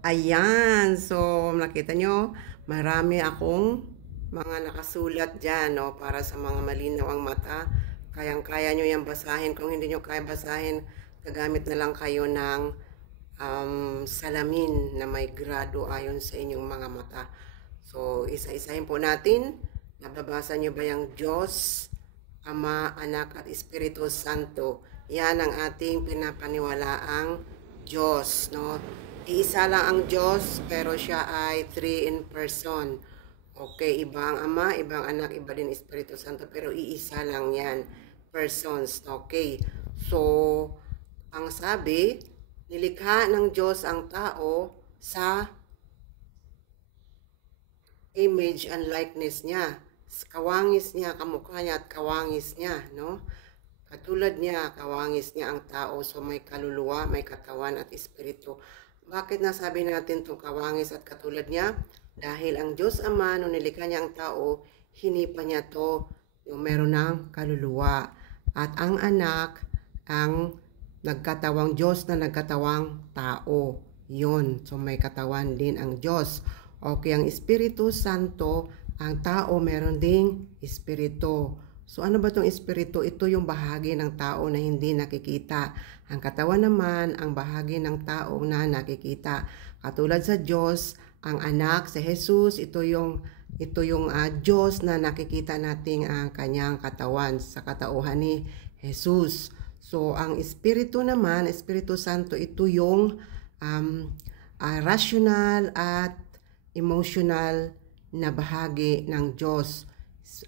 Ayan, so nakita nyo, marami akong mga nakasulat dyan, no, para sa mga malinaw ang mata. Kayang-kaya nyo yan basahin. Kung hindi nyo kaya basahin, gagamit na lang kayo ng salamin na may grado ayon sa inyong mga mata. So, isa-isahin po natin. Nababasa nyo ba yung Diyos, Ama, Anak at Espiritu Santo? Yan ang ating pinapaniwalaang Diyos, no? Iisa lang ang Diyos, pero siya ay three in person. Okay, iba ang Ama, ibang Anak, iba din Espiritu Santo, pero iisa lang yan. Persons, okay? So, ang sabi, nilikha ng Diyos ang tao sa image and likeness niya. Kawangis niya, kamukha niya at kawangis niya, no? Katulad niya, kawangis niya ang tao. So may kaluluwa, may katawan at espiritu. Bakit nasabi natin itong kawangis at katulad niya? Dahil ang Diyos Ama, nung nilikha niya ang tao, hinipa niya to yung meron ng kaluluwa. At ang anak, ang nagkatawang Diyos na nagkatawang tao. Yun. So may katawan din ang Diyos. Okay, ang Espiritu Santo, ang tao meron ding espiritu. So ano ba itong espiritu? Ito yung bahagi ng tao na hindi nakikita. Ang katawan naman, ang bahagi ng tao na nakikita. Katulad sa Diyos, ang anak, si Jesus, ito yung Diyos na nakikita nating ang kanyang katawan sa katauhan ni Jesus. So ang espiritu naman, Espiritu Santo, ito yung rational at emotional na bahagi ng Diyos.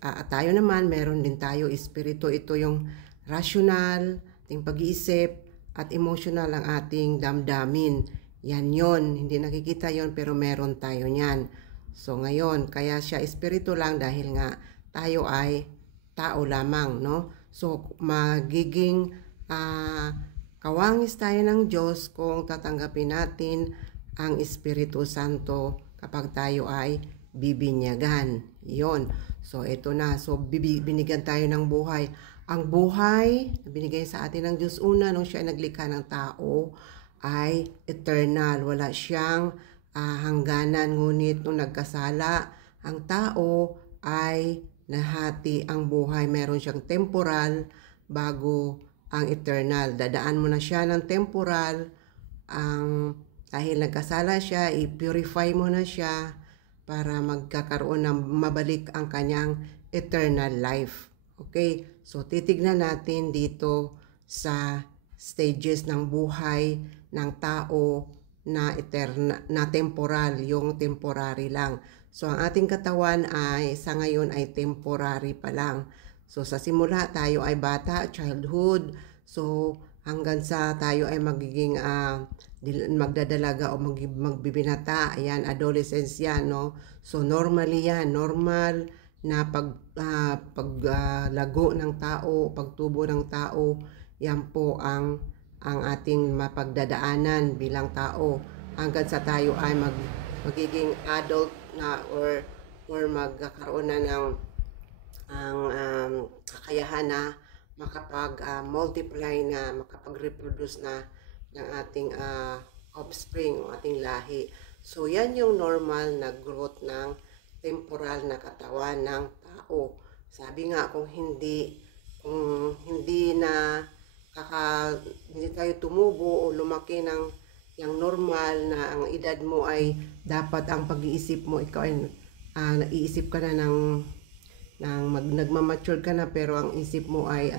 Tayo naman, meron din tayo espiritu. Ito yung rational, ating pag-iisip, at emotional ang ating damdamin. Yan yon, hindi nakikita yon pero meron tayo niyan. So ngayon, kaya siya espiritu lang dahil nga tayo ay tao lamang, no? So magiging kawangis tayo ng Diyos kung tatanggapin natin ang Espiritu Santo kapag tayo ay bibinyagan. Yon. So, ito na. So, binigyan tayo ng buhay. Ang buhay na binigay sa atin ng Diyos una nung siya naglikha ng tao ay eternal. Wala siyang hangganan. Ngunit nung nagkasala, ang tao ay nahati ang buhay. Meron siyang temporal bago ang eternal. Dadaan mo na siya ng temporal. Dahil nagkasala siya, i-purify mo na siya para magkakaroon ng mabalik ang kanyang eternal life. Okay? So, titignan natin dito sa stages ng buhay ng tao na temporal, yung temporary lang. So, ang ating katawan ay, sa ngayon ay temporary pa lang. So, sa simula, tayo ay bata, childhood. So, hanggang sa tayo ay magiging magdadalaga o magbibinata, ayan, adolescence yan, no? So, normally yan, normal na paglago ng tao, pagtubo ng tao, yan po ang ating mapagdadaanan bilang tao hanggang sa tayo ay magiging adult na or magkakaroon na ng kakayahan na makapag-multiply na, makapag-reproduce na ng ating offspring o ating lahi. So, yan yung normal na growth ng temporal na katawan ng tao. Sabi nga, kung hindi tayo tumubo o lumaki ng yung normal na ang edad mo ay dapat ang pag-iisip mo, ikaw ay naiisip ka na nagmamature ka na pero ang isip mo ay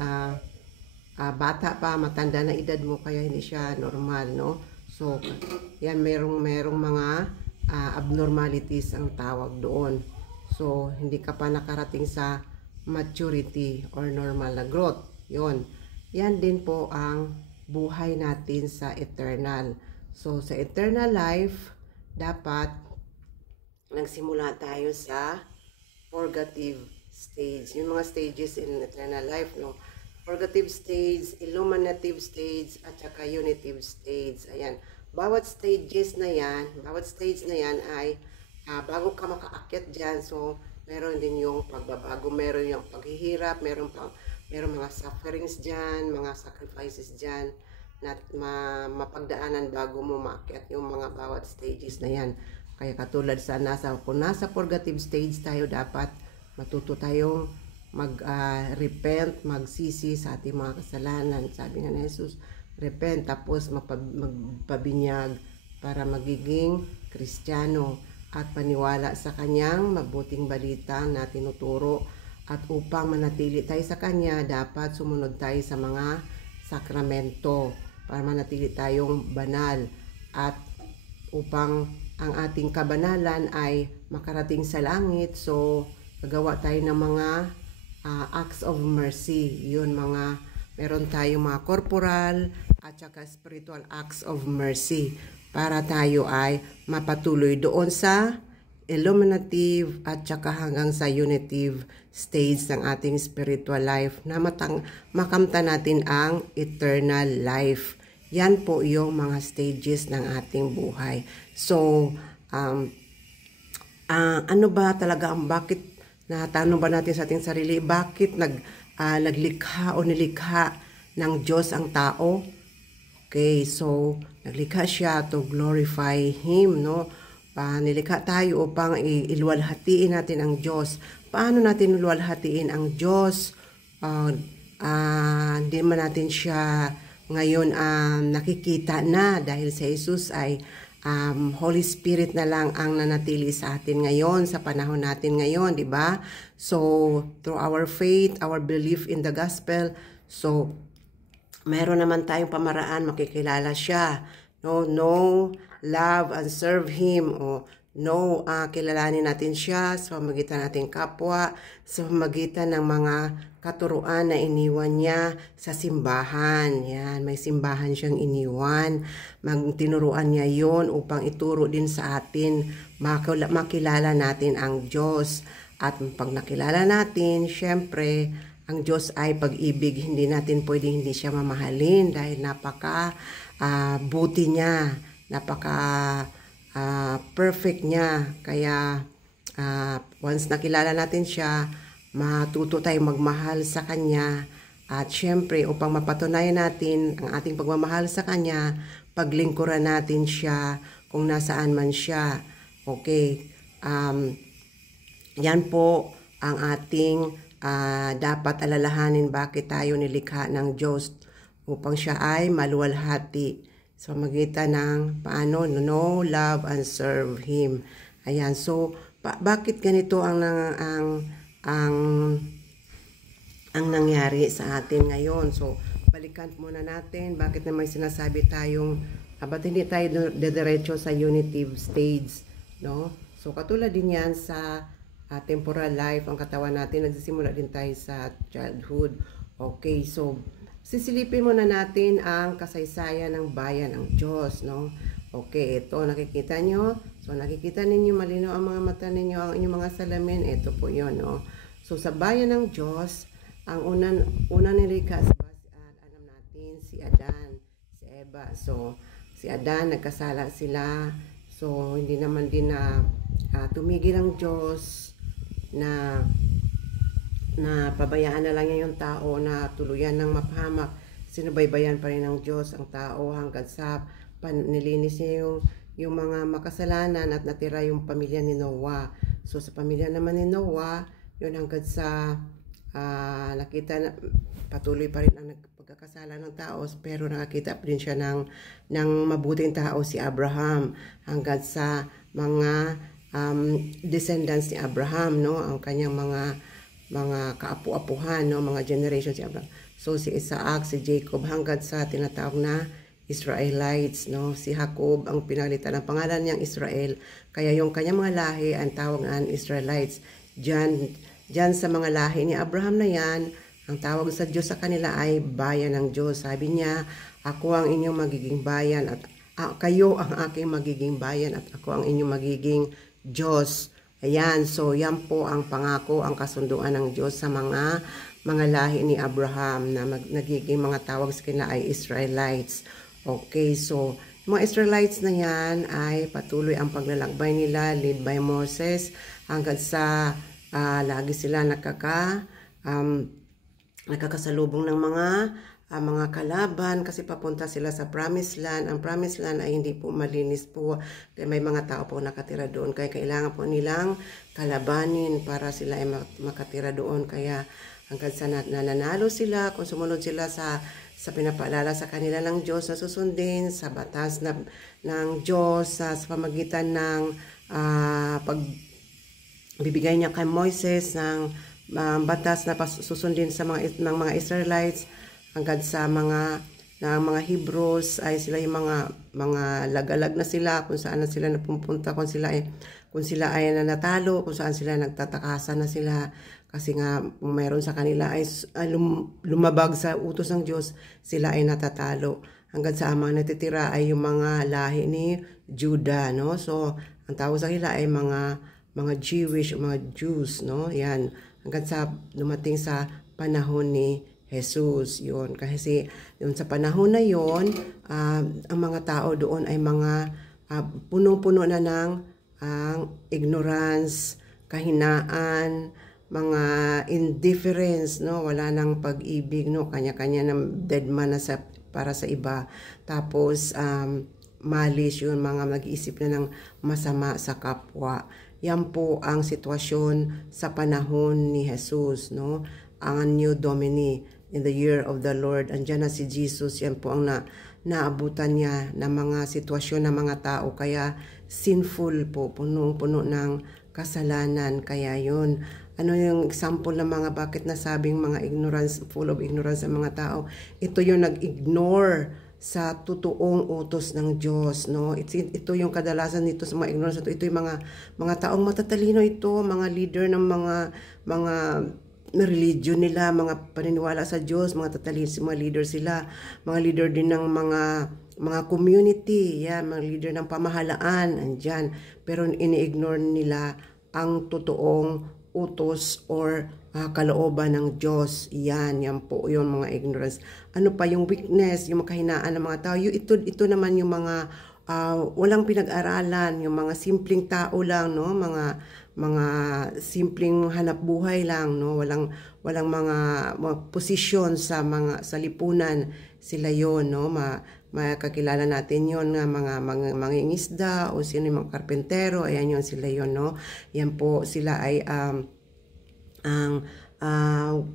bata pa, matanda na edad mo, kaya hindi siya normal, no? So, yan, merong mga abnormalities ang tawag doon. So, hindi ka pa nakarating sa maturity or normal na growth. Yon. Yan din po ang buhay natin sa eternal. So, sa eternal life, dapat nagsimula tayo sa purgative stage. Yung mga stages in eternal life, no? Purgative stage, illuminative stage, at saka unitive stage. Ayan. Bawat stage na yan ay bago ka makaakyat dyan, so meron din yung pagbabago, meron yung paghihirap, meron mga sufferings dyan, mga sacrifices dyan mapagdaanan bago mo maakyat yung mga bawat stages na yan. Kaya katulad kung nasa purgative stage tayo, dapat matuto tayong repent, magsisi sa ating mga kasalanan. Sabi nga ni Jesus, repent, tapos magpabinyag para magiging Kristiyano at paniwala sa kanyang mabuting balita na tinuturo. At upang manatili tayo sa kanya, dapat sumunod tayo sa mga sakramento para manatili tayong banal, at upang ang ating kabanalan ay makarating sa langit. So gagawa tayo ng mga acts of mercy. Yun, meron tayong mga corporal at saka spiritual acts of mercy para tayo ay mapatuloy doon sa illuminative at saka hanggang sa unitive stage ng ating spiritual life na makamta natin ang eternal life. Yan po yung mga stages ng ating buhay. So, ano ba talaga bakit natanong ba natin sa ating sarili, bakit naglikha o nilikha ng Diyos ang tao? Okay, so naglikha siya to glorify Him, no? Nilikha tayo upang iluwalhatiin natin ang Diyos. Paano natin iluwalhatiin ang Diyos? Hindi man natin siya ngayon nakikita na, dahil sa Jesus ay Holy Spirit na lang ang nanatili sa atin ngayon, sa panahon natin ngayon, di ba? So, through our faith, our belief in the gospel, so, meron naman tayong pamaraan makikilala siya. No, love and serve Him. O, kilalanin natin siya sa pamagitan nating kapwa, sa pamagitan ng mga katuruan na iniwan niya sa simbahan. Yan, may simbahan siyang iniwan. Tinuruan niya yon upang ituro din sa atin, makilala natin ang Diyos. At pag nakilala natin, syempre, ang Diyos ay pag-ibig. Hindi natin pwedeng hindi siya mamahalin dahil buti niya, perfect niya. Kaya once nakilala natin siya, matuto tayong magmahal sa Kanya. At syempre, upang mapatunayan natin ang ating pagmamahal sa Kanya, paglingkuran natin siya kung nasaan man siya. Okay, yan po ang ating dapat alalahanin, bakit tayo nilikha ng Diyos, upang siya ay maluwalhati sa magitan ng know, love, and serve Him. Ayan, so bakit ganito ang nangyari sa atin ngayon? So balikan muna natin, bakit naman sinasabi tayong ba't hindi tayo dediretso sa unitive stage, no? So katulad din yan sa temporal life, ang katawan natin nagsisimula din tayo sa childhood. Okay, so sisilipin muna natin ang kasaysayan ng bayan ng Diyos, no? Okay, ito nakikita nyo. So nakikita ninyo malinaw ang mga mata ninyo, ang inyong mga salamin. Ito po yun, no? So sa bayan ng Diyos, ang unang nilikha, alam natin, si Adan, si Eva. So si Adan, nagkasala sila. So hindi naman din tumigil ang Diyos na pabayaan na lang niya yung tao na tuluyan ng mapahamak. Sinubaybayan pa rin ng Diyos ang tao hanggang sa nilinis niya yung mga makasalanan at natira yung pamilya ni Noah. So sa pamilya naman ni Noah, yun hanggang sa nakita na patuloy pa rin ang pagkakasala ng tao, pero nakakita pa rin siya ng mabuting tao, si Abraham, hanggang sa mga descendants ni Abraham, no? Ang kanyang mga kaapu-apuhan, no? Mga generations si Abraham. So si Isaac, si Jacob, hanggang sa tinatawag na Israelites, no? Si Jacob ang pinalitan ng pangalan niyang Israel, kaya yung kanyang mga lahi ang tawag ng Israelites. Diyan sa mga lahi ni Abraham na yan, ang tawag sa Diyos sa kanila ay bayan ng Diyos. Sabi niya, ako ang inyong magiging bayan at kayo ang aking magiging bayan at ako ang inyong magiging Diyos. Ayan, so yan po ang pangako, ang kasunduan ng Diyos sa mga lahi ni Abraham na nagiging mga tawag sa kanila ay Israelites. Okay, so mga Israelites na yan ay patuloy ang paglalakbay nila, led by Moses, hanggang sa lagi sila nakakasalubong ng mga mga kalaban kasi papunta sila sa Promised Land. Ang Promised Land ay hindi po malinis po. Kaya may mga tao po nakatira doon. Kaya kailangan po nilang kalabanin para sila ay makatira doon. Kaya hanggang sa nananalo sila, kung sumunod sila sa pinapaalala sa kanila ng Diyos na susundin, sa batas ng Diyos, sa pamagitan ng pagbibigay niya kay Moises ng batas na susundin sa ng mga Israelites, hanggang sa mga Hebrews ay sila yung mga lagalag na sila, kung saan na sila napupunta, kung sila ay nanatalo, kung saan sila nagtatakasan na sila. Kasi nga, kung mayroon sa kanila ay lumabag sa utos ng Diyos, sila ay natatalo. Hanggang sa mga natitira ay yung mga lahi ni Judah, no? So, ang tawag sa kanila ay mga Jewish, mga Jews, no? Yan. Hanggang sa dumating sa panahon ni Jesus, yun. Kasi yun sa panahon na yun, ang mga tao doon ay mga punong-puno na ng ignorance, kahinaan, mga indifference, no? Wala nang pag-ibig, no? Kanya-kanya ng dead man na para sa iba. Tapos, malis yun, mga mag-iisip na ng masama sa kapwa. Yan po ang sitwasyon sa panahon ni Jesus, no? Ang New Domini, in the year of the Lord. Andiyan na si Jesus, yan po ang naabutan niya ng mga sitwasyon ng mga tao. Kaya sinful po, punong-puno ng kasalanan. Kaya yun, ano yung example ng mga bakit nasabing mga ignorance, full of ignorance ang mga tao? Ito yung nag-ignore sa totoong utos ng Diyos, no? Ito yung kadalasan dito sa mga ignorance. Ito yung mga taong matatalino ito, mga leader ng mga religion nila, mga paniniwala sa Diyos, mga tatalino, mga leader sila, mga leader din ng mga community, mga leader ng pamahalaan, andyan. Pero ini-ignore nila ang totoong utos or kalooban ng Diyos. Yan po yung mga ignorance. Ano pa yung weakness, yung makahinaan ng mga tao. Ito naman yung mga walang pinag-aralan, yung mga simpleng tao lang, no? Mga simpleng hanap buhay lang, no? Walang mga posisyon sa lipunan. Sila yon, no? Makakilala natin yon nga mga mangingisda o sino yung mga karpentero, ayan yon sila yon, no? Yan po sila ay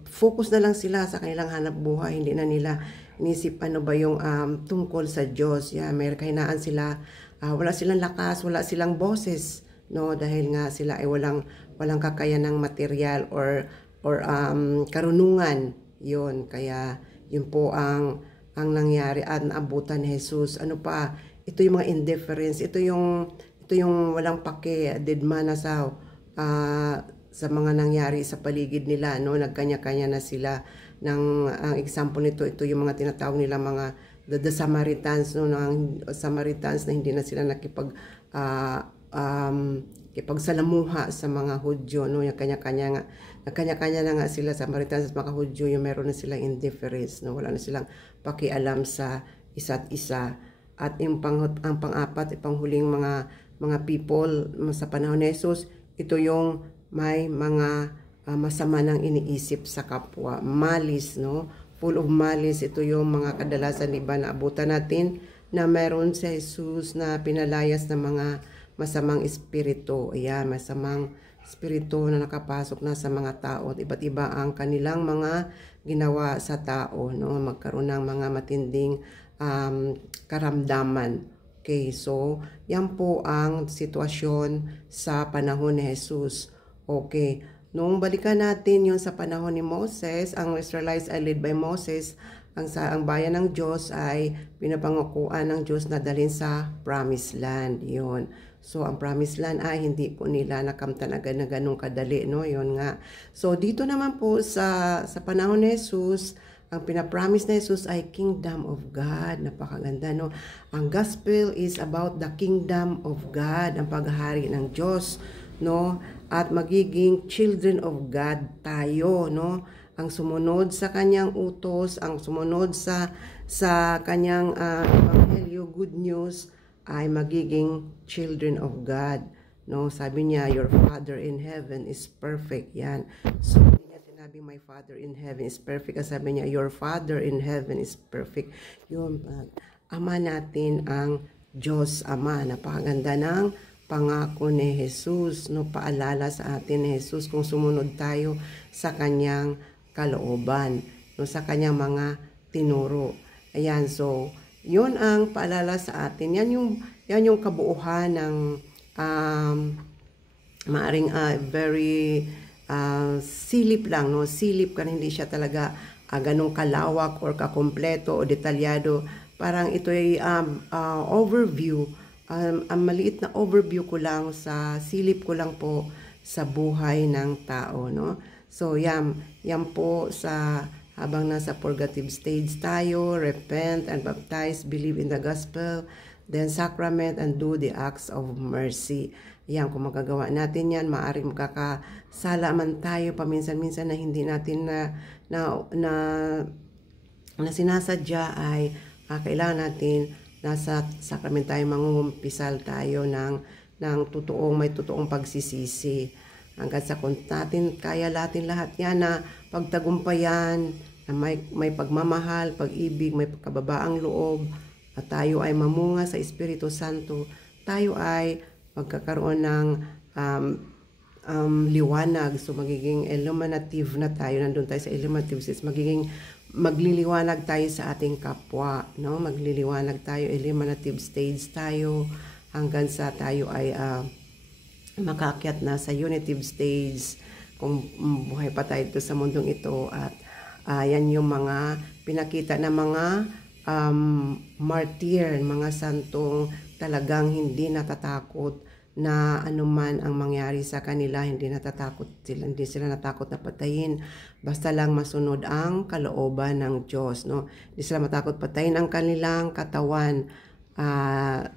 focus na lang sila sa kanilang hanap buhay, hindi na nila inisip ano ba yung tungkol sa Diyos. May kahinaan sila, wala silang lakas, wala silang boses, no? Dahil nga sila ay walang kakayanang material or karunungan. Yun, kaya yun po ang nangyari at naabutan ni Jesus. Ano pa? Ito yung mga indifference. Ito yung walang pake, didmana sa mga nangyari sa paligid nila, no? Nagkanya-kanya na sila. Ang example nito, ito yung mga tinatawag nila mga the Samaritans, no? Samaritans na hindi na sila kipagsalamuha sa mga Hudyo, no? Kanya-kanya na nga sila, Samaritans at mga Hudyo, yung meron na silang indifference, no? Wala na silang pakialam sa isa't isa. At ang pang-apat, panghuling mga people sa panahon ni Jesus, ito yung may mga masama ng iniisip sa kapwa, malis, no? Full of malice. Ito yung mga kadalasan iba na abutan natin na meron si Jesus na pinalayas ng mga masamang espiritu. Ayan, masamang espiritu na nakapasok na sa mga tao. Iba't iba ang kanilang mga ginawa sa tao, no? Magkaroon ng mga matinding karamdaman. Okay, so yan po ang sitwasyon sa panahon ni Jesus. Okay, nung balikan natin yung sa panahon ni Moses, ang Israelites ay led by Moses. Ang bayan ng Diyos ay pinapangukuan ng Diyos na dalhin sa Promised Land. Yun. So, ang Promised Land ay hindi po nila nakamtan agad na ganun kadali, no? Yun nga. So, dito naman po sa panahon ni Jesus, ang pinapromise na Jesus ay Kingdom of God. Napakaganda, no? Ang gospel is about the Kingdom of God, ang paghahari ng Diyos, no? At magiging children of God tayo, no? Ang sumunod sa kanyang utos, ang sumunod sa kanyang ebanghelyo, good news, ay magiging children of God, no? Sabi niya, your Father in heaven is perfect. Yan. So, hindi niya Sinabi, my Father in heaven is perfect. Sabi niya, your Father in heaven is perfect. Yun, Ama natin ang Diyos Ama. Napakaganda ng pangako ni Jesus. No, paalala sa atin ni Jesus kung sumunod tayo sa kanyang kalooban. No, sa kanyang mga tinuro. Ayan, so, yun ang paalala sa atin. Yan yung kabuuhan ng maaring very silip lang, no? Silip ka, hindi siya talaga ganong kalawak or kakompleto o detalyado. Parang ito ay overview, ang maliit na overview ko lang, sa silip ko lang po sa buhay ng tao, no? So, yan po sa habang nasa purgative stage tayo, repent and baptize, believe in the gospel, then sacrament and do the acts of mercy. Yan, kung magagawa natin yan, maaaring makakasala man tayo paminsan-minsan na hindi natin na sinasadya, ay kailangan natin nasa sacrament tayo, mangungumpisal tayo ng may totoong pagsisisi. Hanggang sa kung natin kaya natin lahat yan na pagtagumpayan, na may pagmamahal, pag-ibig, may kababaang loob, at tayo ay mamunga sa Espiritu Santo, tayo ay magkakaroon ng liwanag. So, magiging illuminative na tayo. Nandun tayo sa illuminative stage. Magliliwanag tayo sa ating kapwa. No? Magliliwanag tayo. Illuminative stage tayo. Hanggang sa tayo ay makakyat na sa unitive stage. Kung buhay pa tayo dito sa mundong ito. At yan yung mga pinakita na mga martyr, mga santong talagang hindi natatakot na anuman ang mangyari sa kanila, hindi sila natakot na patayin, basta lang masunod ang kalooban ng Diyos, no? Hindi sila matakot patayin ang kanilang katawan,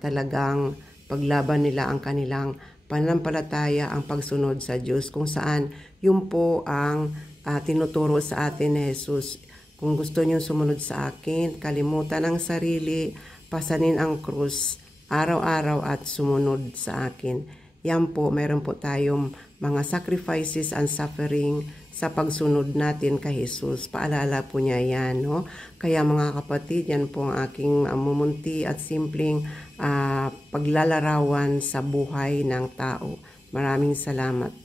talagang paglaban nila ang kanilang pananampalataya, ang pagsunod sa Diyos, kung saan yun po ang tinuturo sa atin ni Jesus. Kung gusto niyo sumunod sa akin, kalimutan ang sarili, pasanin ang krus araw-araw at sumunod sa akin. Yan po, meron po tayong mga sacrifices and suffering sa pagsunod natin kay Jesus. Paalala po niya yan, no? Kaya mga kapatid, yan po ang aking mumunti at simpleng paglalarawan sa buhay ng tao. Maraming salamat.